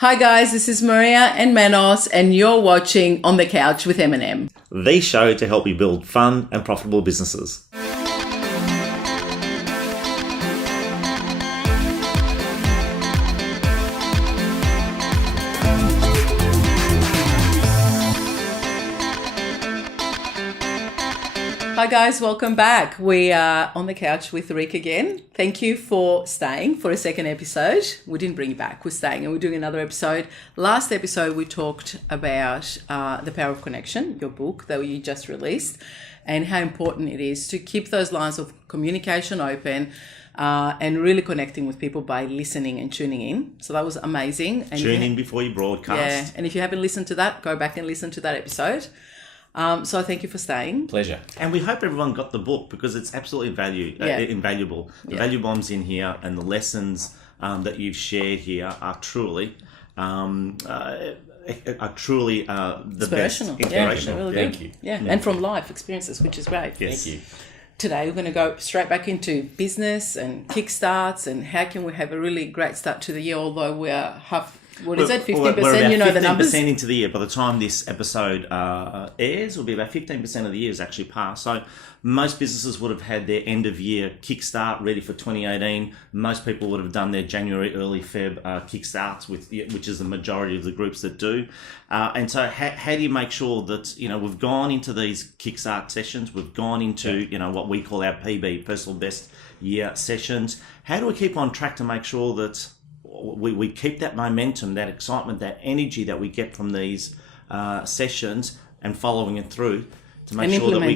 Hi guys, this is Maria and Manos, and you're watching On the Couch with M&M. The show to help you build fun and profitable businesses. Hi guys, welcome back. We are on the couch with Rick again. Thank you for staying for a second episode. We didn't bring you back, we're staying and we're doing another episode. Last episode we talked about The Power of Connection, your book that you just released, and how important it is to keep those lines of communication open and really connecting with people by listening and tuning in. So that was amazing. And Tune in before you broadcast. Yeah, and if you haven't listened to that, go back and listen to that episode. So thank you for staying. Pleasure. And we hope everyone got the book because it's absolutely invaluable. The value bombs in here and the lessons that you've shared here are truly the Inspirational. best. Inspirational. Really Yeah. Thank you. Yeah, and from life experiences, which is great. Yes. Thank you. Today we're going to go straight back into business and kickstarts and how can we have a really great start to the year, although we are 15%, We're about you know the 15% numbers. into the year. By the time this episode airs, will be about 15% of the year has actually passed. So most businesses would have had their end of year kickstart ready for 2018. Most people would have done their January, early Feb kickstarts, which is the majority of the groups that do. And so how do you make sure that, we've gone into these kickstart sessions, we've gone into, what we call our PB, personal best year sessions. How do we keep on track to make sure that we keep that momentum, that excitement, that energy that we get from these sessions and following it through to make sure that we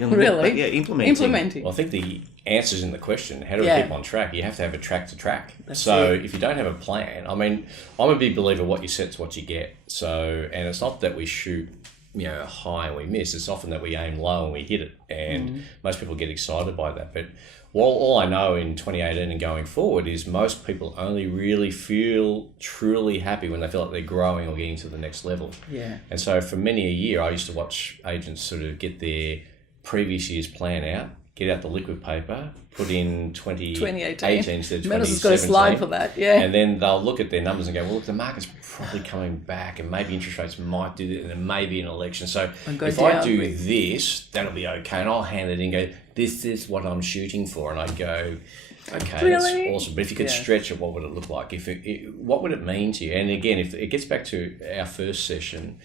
implementing. Well, I think the answer's in the question. How do we keep on track? You have to have a track to track. If you don't have a plan, I'm a big believer what you set's what you get. And it's not that we shoot high and we miss. It's often that we aim low and we hit it. And most people get excited by that. But all I know in 2018 and going forward is most people only really feel truly happy when they feel like they're growing or getting to the next level. Yeah. And so for many a year, I used to watch agents sort of get their previous year's plan out, get out the liquid paper, put in 2018 instead of 2017. Meadows has got a slide for that, yeah. And then they'll look at their numbers and go, well, look, the market's probably coming back and maybe interest rates might do that and there may be an election. So if I do this, that'll be okay. And I'll hand it in and go, this is what I'm shooting for. And I go, okay, really? That's awesome. But if you could stretch it, what would it look like? What would it mean to you? And again, if it gets back to our first session,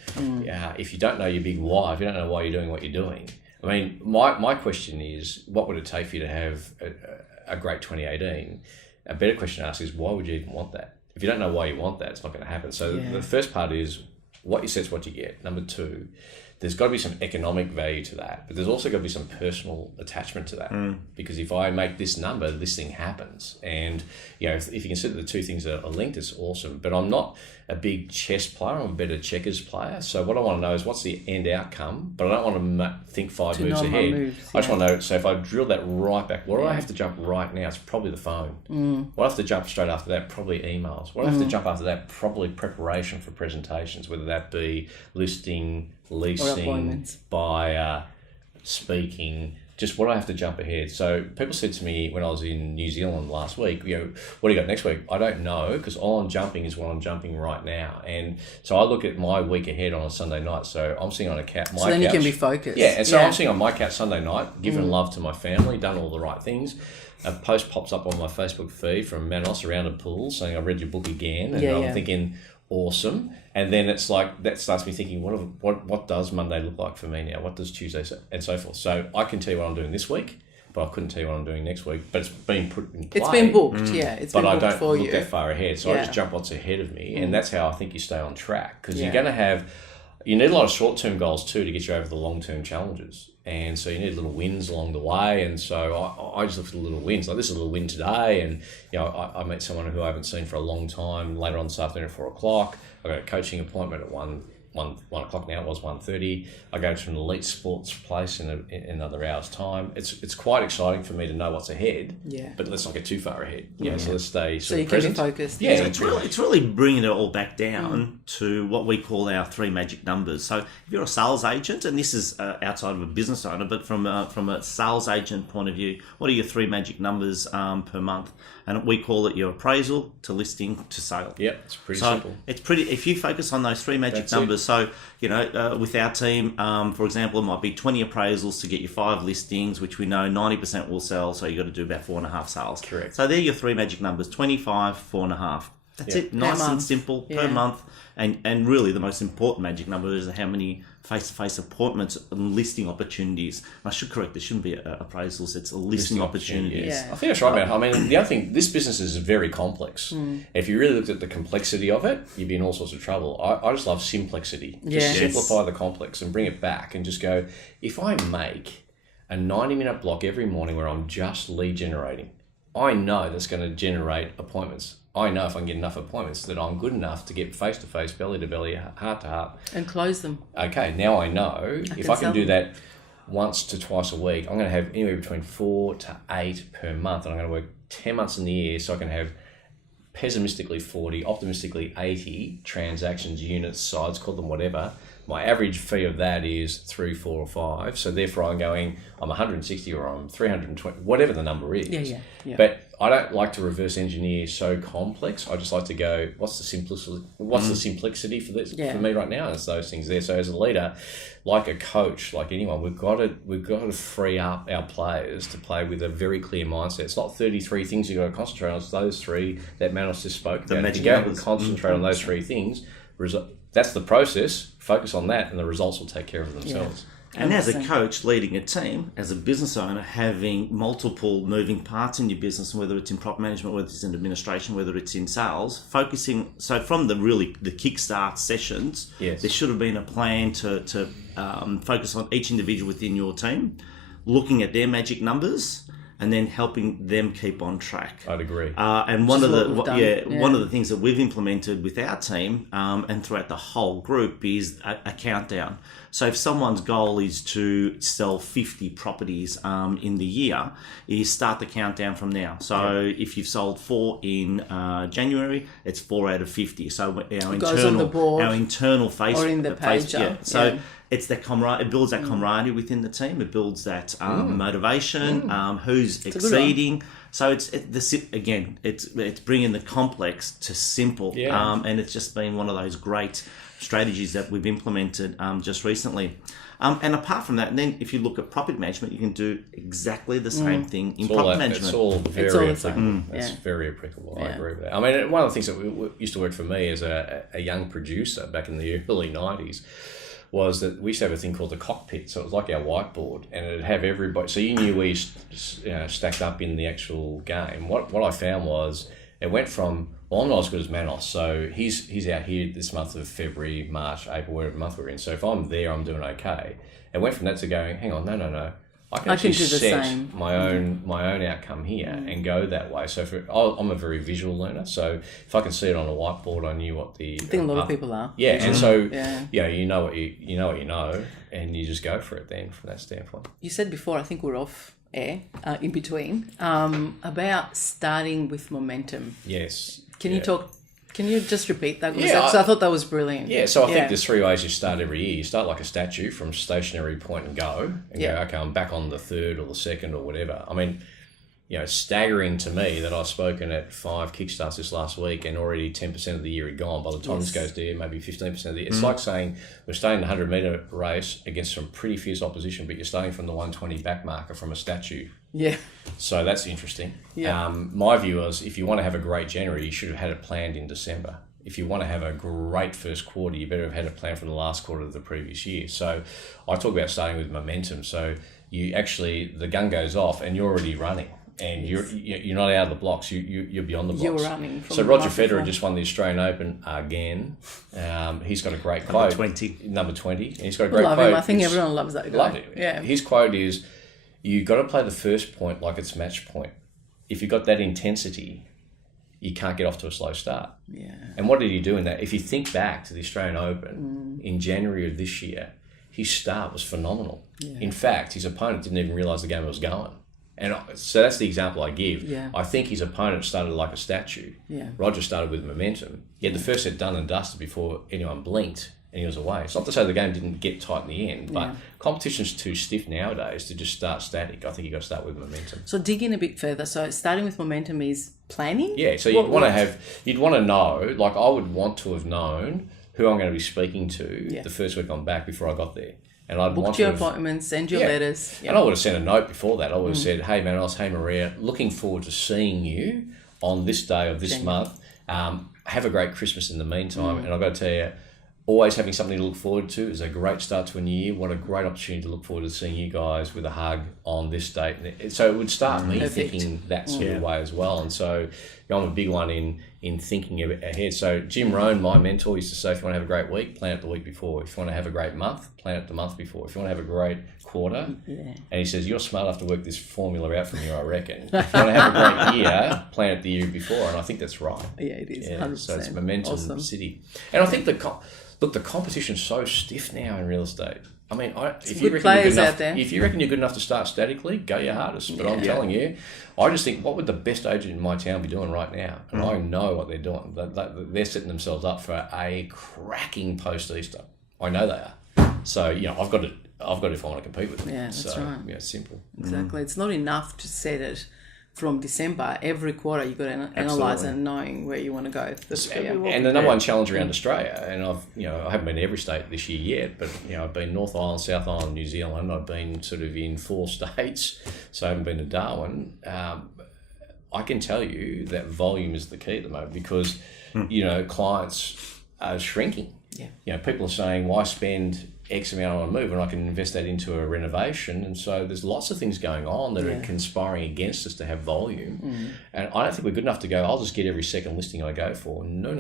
if you don't know your big why, if you don't know why you're doing what you're doing, my question is, what would it take for you to have a great 2018? A better question to ask is, why would you even want that? If you don't know why you want that, it's not going to happen. So the first part is, what you set's what you get. Number two, there's got to be some economic value to that, but there's also got to be some personal attachment to that. Because if I make this number, this thing happens. And if you consider the two things are linked, it's awesome. But I'm not a big chess player. I'm a better checkers player. So what I want to know is what's the end outcome, but I don't want to think five moves ahead. I just want to know, so if I drill that right back, what do I have to jump right now? It's probably the phone. What I have to jump straight after that? Probably emails. What I have to jump after that? Probably preparation for presentations, whether that be listing, leasing, buyer, speaking, just what I have to jump ahead. So people said to me when I was in New Zealand last week, what do you got next week? I don't know, because all I'm jumping is what I'm jumping right now. And so I look at my week ahead on a Sunday night. So I'm sitting on a couch. So then you can be focused. Yeah, and so I'm sitting on my couch Sunday night, giving love to my family, done all the right things. A post pops up on my Facebook feed from Manos around a pool saying, I read your book again. And I'm thinking, awesome. And then it's like, that starts me thinking, what does Monday look like for me now? What does Tuesday, and so forth? So I can tell you what I'm doing this week, but I couldn't tell you what I'm doing next week. But it's been put in play. It's been booked, it's been booked for you. But I don't look that far ahead. So I just jump what's ahead of me. And that's how I think you stay on track. Because you're going to you need a lot of short-term goals too to get you over the long-term challenges. And so you need little wins along the way. And so I just look for the little wins. Like this is a little win today. And, I met someone who I haven't seen for a long time later on this afternoon at 4:00. I got a coaching appointment at 1 1 o'clock now. It was 1:30. I go to an elite sports place in another hour's time. It's quite exciting for me to know what's ahead. Yeah. But let's not get too far ahead. So let's stay So sort you of can be present. focused. Yeah, It's really bringing it all back down to what we call our 3 magic numbers. So if you're a sales agent, and this is outside of a business owner, but from a sales agent point of view, what are your 3 magic numbers per month? And we call it your appraisal to listing to sale. Yep, it's pretty So simple. it's pretty. If you focus on those 3 magic That's numbers, so with our team, for example, it might be 20 appraisals to get you 5 listings, which we know 90% will sell. So you got to do about 4.5 sales. Correct. So they're your 3 magic numbers: 25, 4.5. That's it. Nice and month. simple per Yeah. month. And really, the most important magic number is how many face-to-face appointments and listing opportunities. I should correct. It shouldn't be appraisals. It's a listing opportunities. Yeah. I think that's right, man. I mean, the other thing, this business is very complex. If you really looked at the complexity of it, you'd be in all sorts of trouble. I just love simplexity. Just Yeah. simplify the complex and bring it back and just go, if I make a 90-minute block every morning where I'm just lead generating, I know that's going to generate appointments. I know if I can get enough appointments that I'm good enough to get face-to-face, belly-to-belly, heart-to-heart. And close them. Okay, now I know if I sell can do them. that once to twice a week, I'm going to have anywhere between 4 to 8 per month, and I'm going to work 10 months in the year, so I can have pessimistically 40, optimistically 80 transactions, units, sides, call them whatever. My average fee of that is 3, 4, or 5. So therefore, I'm 160 or I'm 320, whatever the number is. Yeah. But I don't like to reverse engineer so complex. I just like to go, what's the simplicity? What's the simplicity for this for me right now? And it's those things there. So as a leader, like a coach, like anyone, we've got to free up our players to play with a very clear mindset. It's not 33 things you've got to concentrate on. It's those 3 that Manos just spoke about. If you go and concentrate on those 3 things, that's the process. Focus on that, and the results will take care of themselves. And as a coach leading a team, as a business owner, having multiple moving parts in your business, whether it's in property management, whether it's in administration, whether it's in sales, focusing. So from the kickstart sessions, Yes. there should have been a plan to focus on each individual within your team, looking at their magic numbers, and then helping them keep on track. I'd agree. And one of we've done. one of the things that we've implemented with our team and throughout the whole group is a countdown. So if someone's goal is to sell 50 properties in the year, you start the countdown from now. So if you've sold 4 in January, it's 4 out of 50. So our goes on the board our internal Facebook or in the pager. So it's that it builds that camaraderie within the team. It builds that motivation. Who's exceeding. So it's bringing the complex to simple. And it's just been one of those great strategies that we've implemented just recently. And apart from that, and then if you look at property management, you can do exactly the same thing in property management. It's all very applicable. It's very applicable. I agree with that. I mean, one of the things that used to work for me as a young producer back in the early 90s was that we used to have a thing called the cockpit. So it was like our whiteboard, and it'd have everybody. So you knew where you stacked up in the actual game. What I found was it went from, well, I'm not as good as Manos, so he's out here this month of February, March, April, whatever month we're in. So if I'm there, I'm doing okay. It went from that to going, hang on, no. I can actually do the set same. my own outcome here and go that way. So I'm a very visual learner, so if I can see it on a whiteboard, I knew what the. I think a lot of people are. Yeah, and so you know what you know, and you just go for it then from that standpoint. You said before, I think we're off air, in between, about starting with momentum. Yes. Can you just repeat that? Yeah, I thought that was brilliant. Yeah, so I think there's 3 ways you start every year. You start like a statue from stationary point and go, go, okay, I'm back on the 3rd or the 2nd or whatever. I mean, staggering to me that I've spoken at 5 Kickstarts this last week and already 10% of the year had gone. By the time this goes to maybe 15% of the year. It's like saying we're starting the 100-metre race against some pretty fierce opposition, but you're starting from the 120 back marker from a statue. Yeah. So that's interesting. Yeah. My view is if you want to have a great January, you should have had it planned in December. If you want to have a great first quarter, you better have had a plan from the last quarter of the previous year. So I talk about starting with momentum. So the gun goes off and you're already running. And you're not out of the blocks. You're beyond the blocks. You're running. So Roger Federer just won the Australian Open again. He's got a great quote. Number 20. And he's got a great quote. Love him. I think everyone loves that guy. Love him. Yeah. His quote is, "You got to play the first point like it's match point. If you've got that intensity, you can't get off to a slow start." Yeah. And what did he do in that? If you think back to the Australian Open in January of this year, his start was phenomenal. Yeah. In fact, his opponent didn't even realise the game was going. And so that's the example I give. Yeah. I think his opponent started like a statue. Yeah. Roger started with momentum. He had the first set done and dusted before anyone blinked, and he was away. It's not to say the game didn't get tight in the end, but competition's too stiff nowadays to just start static. I think you've got to start with momentum. So dig in a bit further. So starting with momentum is planning? Yeah, so you'd want to know, like I would want to have known who I'm going to be speaking to the first week I'm back before I got there. And I'd booked your appointments, send your letters. Yeah. And I would have sent a note before that. I would have said, hey Manos, hey Maria, looking forward to seeing you on this day of this month. Have a great Christmas in the meantime. And I've got to tell you, always having something to look forward to is a great start to a new year. What a great opportunity to look forward to seeing you guys with a hug on this date. So it would start me thinking that sort of way as well. And so I'm a big one in thinking ahead. So Jim Rohn, my mentor, used to say, if you want to have a great week, plan it the week before. If you want to have a great month, plan it the month before. If you want to have a great quarter, and he says, you're smart enough to work this formula out from here, I reckon. If you want to have a great year, plan it the year before. And I think that's right. Yeah, it is. 100%. So it's momentum city. And I think the competition's so stiff now in real estate. I mean, if you reckon you're good enough to start statically, go your hardest. But I'm telling you, I just think, what would the best agent in my town be doing right now? And I know what they're doing. They're setting themselves up for a cracking post-Easter. I know they are. So, I've got to if I want to compete with them. Yeah, that's right. Yeah, it's simple. Exactly. It's not enough to set it from December. Every quarter you've got to analyse and knowing where you want to go. And the number one challenge around Australia, and I haven't been to every state this year yet, but I've been North Island, South Island, New Zealand. I've been sort of in 4 states, so I haven't been to Darwin. I can tell you that volume is the key at the moment because clients are shrinking. Yeah. People are saying, why spend X amount on a move and I can invest that into a renovation? And so there's lots of things going on that are conspiring against us to have volume. And I don't think we're good enough to go, I'll just get every second listing I go for. No.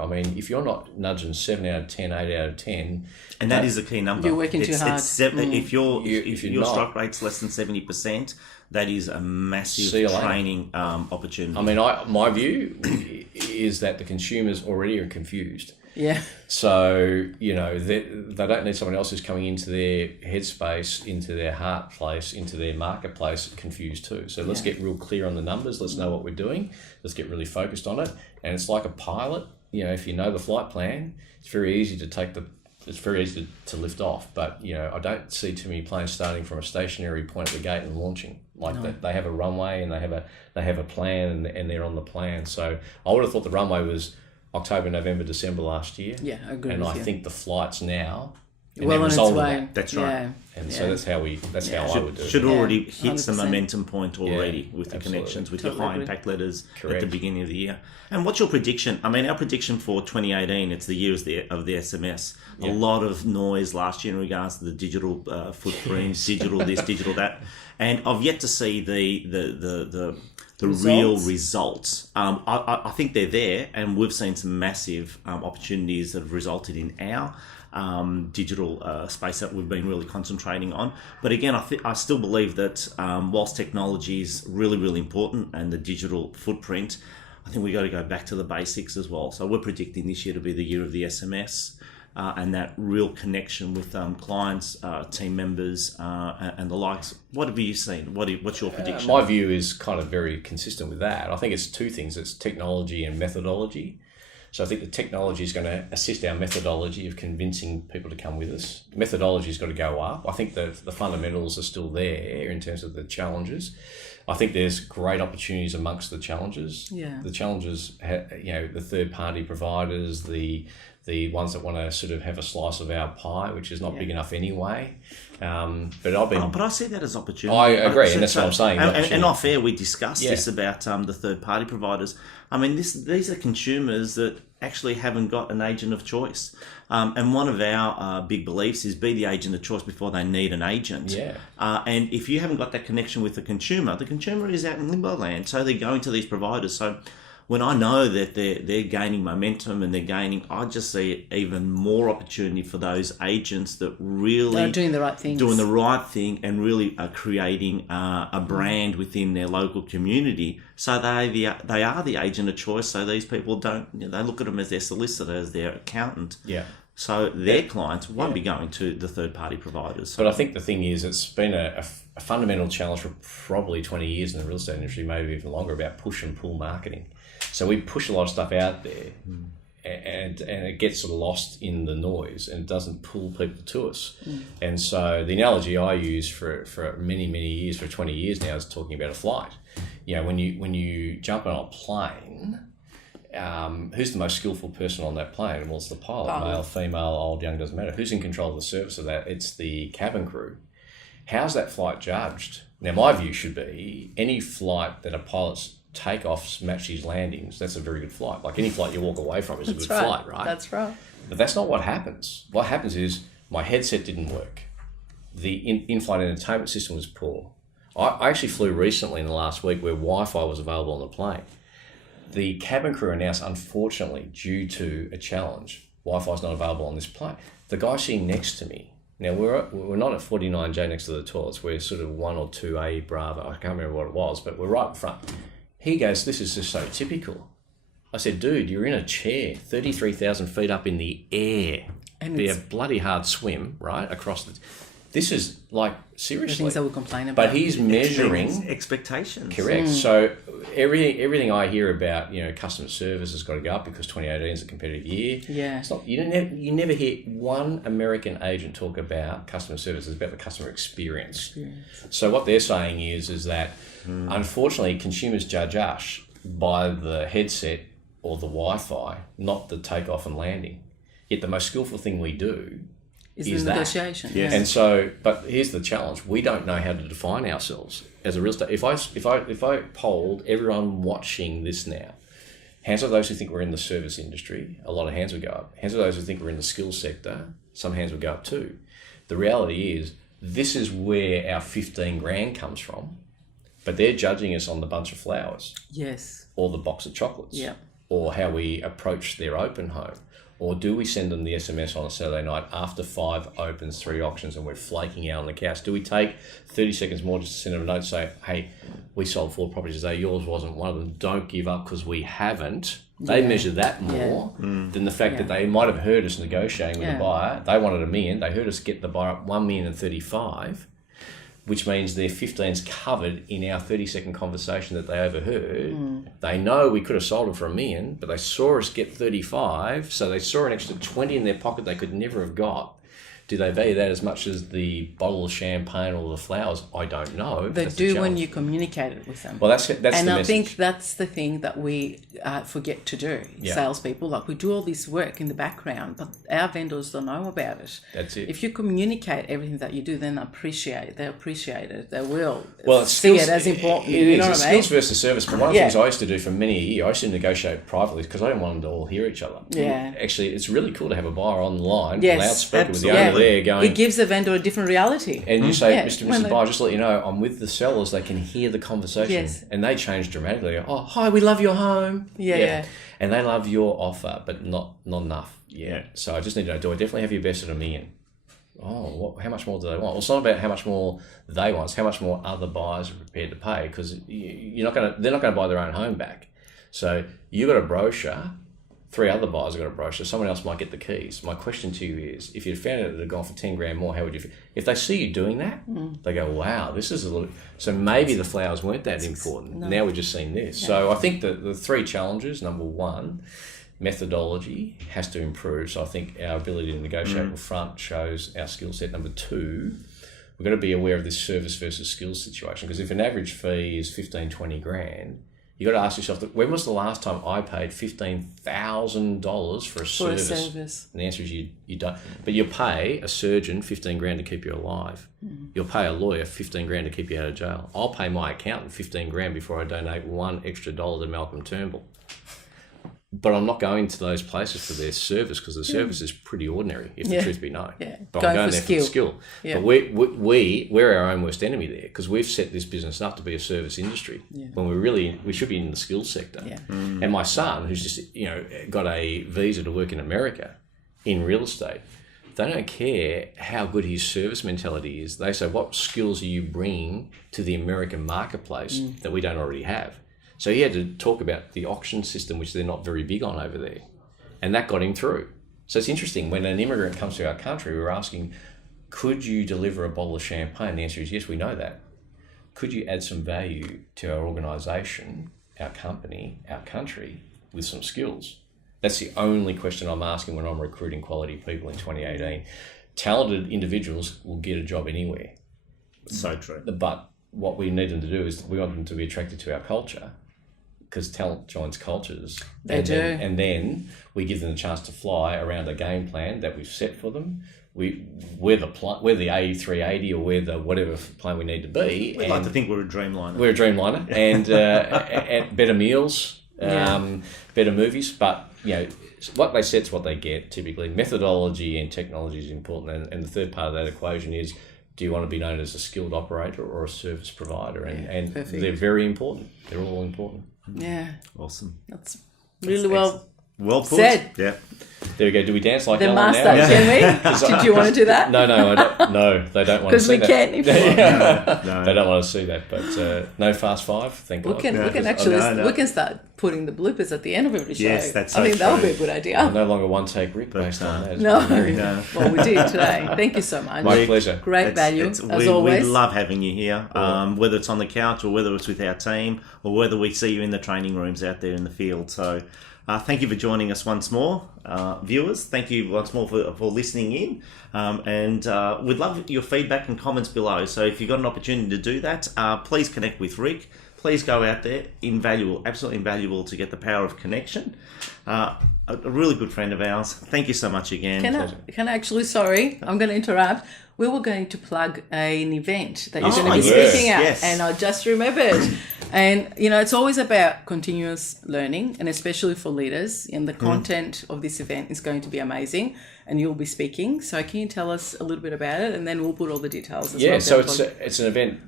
I mean, if you're not nudging 7 out of 10, 8 out of 10... And that is a key number. You're working too hard. If your strike rate's less than 70%, that is a massive training opportunity. I mean, my view is that the consumers already are confused. Yeah. So, they don't need someone else who's coming into their headspace, into their heart place, into their marketplace confused too. So let's get real clear on the numbers. Let's know what we're doing. Let's get really focused on it. And it's like a pilot. If you know the flight plan, it's very easy to lift off. But, I don't see too many planes starting from a stationary point at the gate and launching. They have a runway and they have a plan and they're on the plan. So I would have thought the runway was October, November, December last year. Yeah, I agree. And I think the flights now well on its way. That's right. Yeah. And so that's how I would do it. Should already hit the 100%. Momentum point already with the connections, with your high impact letters at the beginning of the year. And what's your prediction? I mean, our prediction for 2018, it's the year of the SMS. A lot of noise last year in regards to the digital footprint, digital this, digital that. And I've yet to see the real results. I think they're there, and we've seen some massive opportunities that have resulted in our digital space that we've been really concentrating on. But again, I still believe that whilst technology is really, really important and the digital footprint, I think we got to go back to the basics as well. So we're predicting this year to be the year of the SMS. And that real connection with clients, team members, and the likes. What have you seen? What's your prediction? My view is kind of very consistent with that. I think it's 2 things. It's technology and methodology. So I think the technology is going to assist our methodology of convincing people to come with us. Methodology has got to go up. I think the fundamentals are still there in terms of the challenges. I think there's great opportunities amongst the challenges. Yeah. The challenges, the third-party providers, the ones that want to sort of have a slice of our pie, which is not big enough anyway. But I see that as opportunity. I agree, and that's what I'm saying. And off air, we discussed this about the third-party providers. I mean, these are consumers that actually haven't got an agent of choice. And one of our big beliefs is be the agent of choice before they need an agent. Yeah. And if you haven't got that connection with the consumer is out in limbo land. So they're going to these providers. So when I know that they're gaining momentum and I just see even more opportunity for those agents that really are doing the right things, doing the right thing, and really are creating a brand within their local community. So they are the agent of choice. So these people don't, they look at them as their solicitor, as their accountant. Yeah. So their clients won't be going to the third-party providers. But I think the thing is, it's been a fundamental challenge for probably 20 years in the real estate industry, maybe even longer, about push and pull marketing. So we push a lot of stuff out there, and it gets sort of lost in the noise, and it doesn't pull people to us. And so the analogy I use for many years, for 20 years now, is talking about a flight. You know, when you jump on a plane, who's the most skillful person on that plane? Well, it's the pilot, male, female, old, young, doesn't matter. Who's in control of the service of that? It's the cabin crew. How's that flight judged? Now, my view should be any flight that a pilot's takeoffs match his landings, that's a very good flight. Like any flight you walk away from is a good flight, right? That's right. But that's not what happens. What happens is my headset didn't work. The in-flight entertainment system was poor. I actually flew recently in the last week where Wi-Fi was available on the plane. The cabin crew announced, unfortunately, due to a challenge, Wi-Fi is not available on this plane. The guy sitting next to me, now we're not at 49J next to the toilets, we're sort of 1 or 2A Bravo, I can't remember what it was, but we're right in front. He goes, this is just so typical. I said, dude, you're in a chair, 33,000 feet up in the air. And be a bloody hard swim, right, across the... This is like, seriously. The things that we complain about. But he's measuring... expectations. Correct. So everything I hear about, you know, customer service has got to go up because 2018 is a competitive year. Yeah. It's not, you never hear one American agent talk about customer service. It's about the customer experience. So what they're saying is that, unfortunately, consumers judge us by the headset or the Wi-Fi, not the takeoff and landing. Yet the most skillful thing we do is the negotiation. Yes. And so, but here's the challenge: we don't know how to define ourselves as a real estate. If I polled everyone watching this now, hands of those who think we're in the service industry, a lot of hands would go up. Hands of those who think we're in the skills sector, some hands would go up too. The reality is, this is where our 15 grand comes from, but they're judging us on the bunch of flowers. Yes. Or the box of chocolates. Yeah. Or how we approach their open home. Or do we send them the SMS on a Saturday night after 5 opens, 3 auctions, and we're flaking out on the couch? Do we take 30 seconds more just to send them a note and say, hey, we sold 4 properties today, yours wasn't one of them, don't give up because we haven't. They measure that more than the fact that they might have heard us negotiating with the buyer. They wanted $1 million. They heard us get the buyer up $1,035,000, which means their 15's covered in our 30-second conversation that they overheard. They know we could have sold them for $1 million, but they saw us get 35, so they saw an extra 20 in their pocket they could never have got. Do they value that as much as the bottle of champagne or the flowers? I don't know. They do when you communicate it with them. Well, that's the message. And I think that's the thing that we forget to do, salespeople. Like, we do all this work in the background, but our vendors don't know about it. That's it. If you communicate everything that you do, then they appreciate it. They will see it as important. You know what I mean? Skills versus service. But one of the things I used to do for many a year, I used to negotiate privately because I didn't want them to all hear each other. Yeah. Actually, it's really cool to have a buyer online, yes, loudspeaker with the owner there going. It gives the vendor a different reality. And you say, Mr. and Mrs. Buyer, just to let you know, I'm with the sellers. They can hear the conversation. Yes. And they change dramatically. Oh, hi, we love your home. Yeah. And they love your offer, but not enough. Yeah. So I just need to know, do I definitely have your best at $1 million? Oh, how much more do they want? Well, it's not about how much more they want. It's how much more other buyers are prepared to pay, because they're not going to buy their own home back. So you got a brochure. 3 other buyers have got a brochure. Someone else might get the keys. My question to you is, if you'd found it had gone for 10 grand more, how would you feel? If they see you doing that, they go, wow, this is a little... So maybe the flowers weren't that important. No. Now we've just seen this. Yeah. So I think that the 3 challenges, number 1, methodology has to improve. So I think our ability to negotiate in front shows our skill set. Number 2, we've got to be aware of this service versus skills situation, because if an average fee is 15, 20 grand, you got to ask yourself, when was the last time I paid $15,000 for a service? And the answer is you don't. But you pay a surgeon 15 grand to keep you alive. You'll pay a lawyer 15 grand to keep you out of jail. I'll pay my accountant 15 grand before I donate $1 extra to Malcolm Turnbull. But I'm not going to those places for their service, because the service is pretty ordinary, if the truth be known. Yeah. But I'm going there for the skill. Yeah. But we're our own worst enemy there, because we've set this business up to be a service industry when we should be in the skills sector. Yeah. And my son, who's just got a visa to work in America in real estate, they don't care how good his service mentality is. They say, what skills are you bringing to the American marketplace that we don't already have? So he had to talk about the auction system, which they're not very big on over there. And that got him through. So it's interesting, when an immigrant comes to our country, we're asking, could you deliver a bottle of champagne? The answer is yes, we know that. Could you add some value to our organisation, our company, our country, with some skills? That's the only question I'm asking when I'm recruiting quality people in 2018. Talented individuals will get a job anywhere. So true. But what we need them to do is we want them to be attracted to our culture, because talent joins cultures. They do. And then we give them a chance to fly around a game plan that we've set for them. We're the A380 or we're the whatever plane we need to be. We'd like to think we're a Dreamliner. We're a Dreamliner, and better meals, better movies. But what they set's what they get. Typically, methodology and technology is important, and the third part of that equation is: do you want to be known as a skilled operator or a service provider? And they're very important. They're all important. Yeah. Awesome. That's really well put. said. Yeah. There we go. Do we dance like The Ellen master, now? can we? Did you want to do that? No, I don't. No, they don't want to Because see we that. can if you want. No. They don't want to see that. But no Fast Five. Thank We God. can we can start putting the bloopers at the end of every show. Yes, that's I think so that would true. be a good idea. I'm no longer one take Rick based on that. No. No. Well, we did today. Thank you so much. My pleasure. Great value, as we always. love having you here, whether it's on the couch or whether it's with our team or whether we see you in the training rooms out there in the field. So thank you for joining us once more, viewers. Thank you once more for listening in. And we'd love your feedback and comments below. So if you've got an opportunity to do that, please connect with Rick. Please go out there. Invaluable, absolutely invaluable to get the power of connection. A really good friend of ours. Thank you so much again. Can I actually, sorry, I'm going to interrupt. We were going to plug an event that you're going to be yes, speaking at, yes. and I just remembered. And, it's always about continuous learning, and especially for leaders. And the content of this event is going to be amazing, and you'll be speaking. So can you tell us a little bit about it, and then we'll put all the details as well. Yeah, so it's an event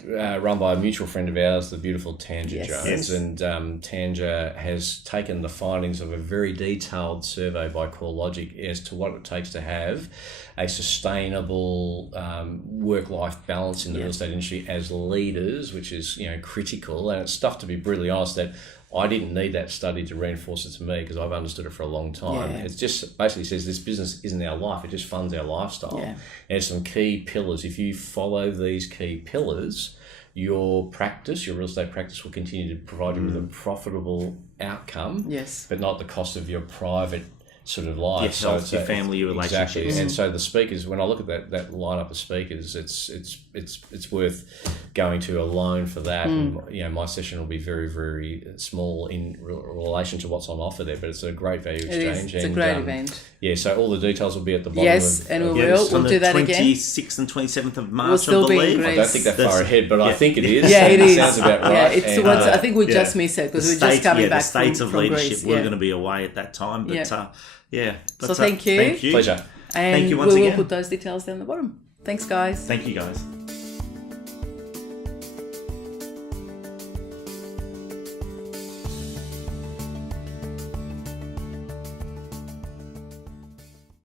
run by a mutual friend of ours, the beautiful Tanja Jones. Yes. And Tanja has taken the findings of a very detailed survey by CoreLogic as to what it takes to have a sustainable work-life balance in the real estate industry as leaders, which is critical. And it's stuff, to be brutally honest, that I didn't need that study to reinforce it to me, because I've understood it for a long time. Yeah. It just basically says this business isn't our life, it just funds our lifestyle. Yeah. And there's some key pillars. If you follow these key pillars, your real estate practice will continue to provide you with a profitable outcome, Yes. but not at the cost of your private sort of life. Your health, your family, your relationships. Exactly. And so the speakers, when I look at that lineup of speakers, it's worth going to alone for that. And, my session will be very, very small in relation to what's on offer there, but it's a great value exchange. It's a great event. Yeah, so all the details will be at the bottom. Yes, and we'll do that again. 26th and 27th of March, We'll still I be in believe. Greece. I don't think that far ahead, but I think it is. Yeah, it is. Sounds about right. Yeah, it's And, I think we just missed it because we're just coming back the States from of Leadership. Greece. We're Yeah. going to be away at that time, but So thank you. Thank you. Pleasure. And Thank you once we will again. put those details down the bottom. Thanks, guys. Thank you, guys.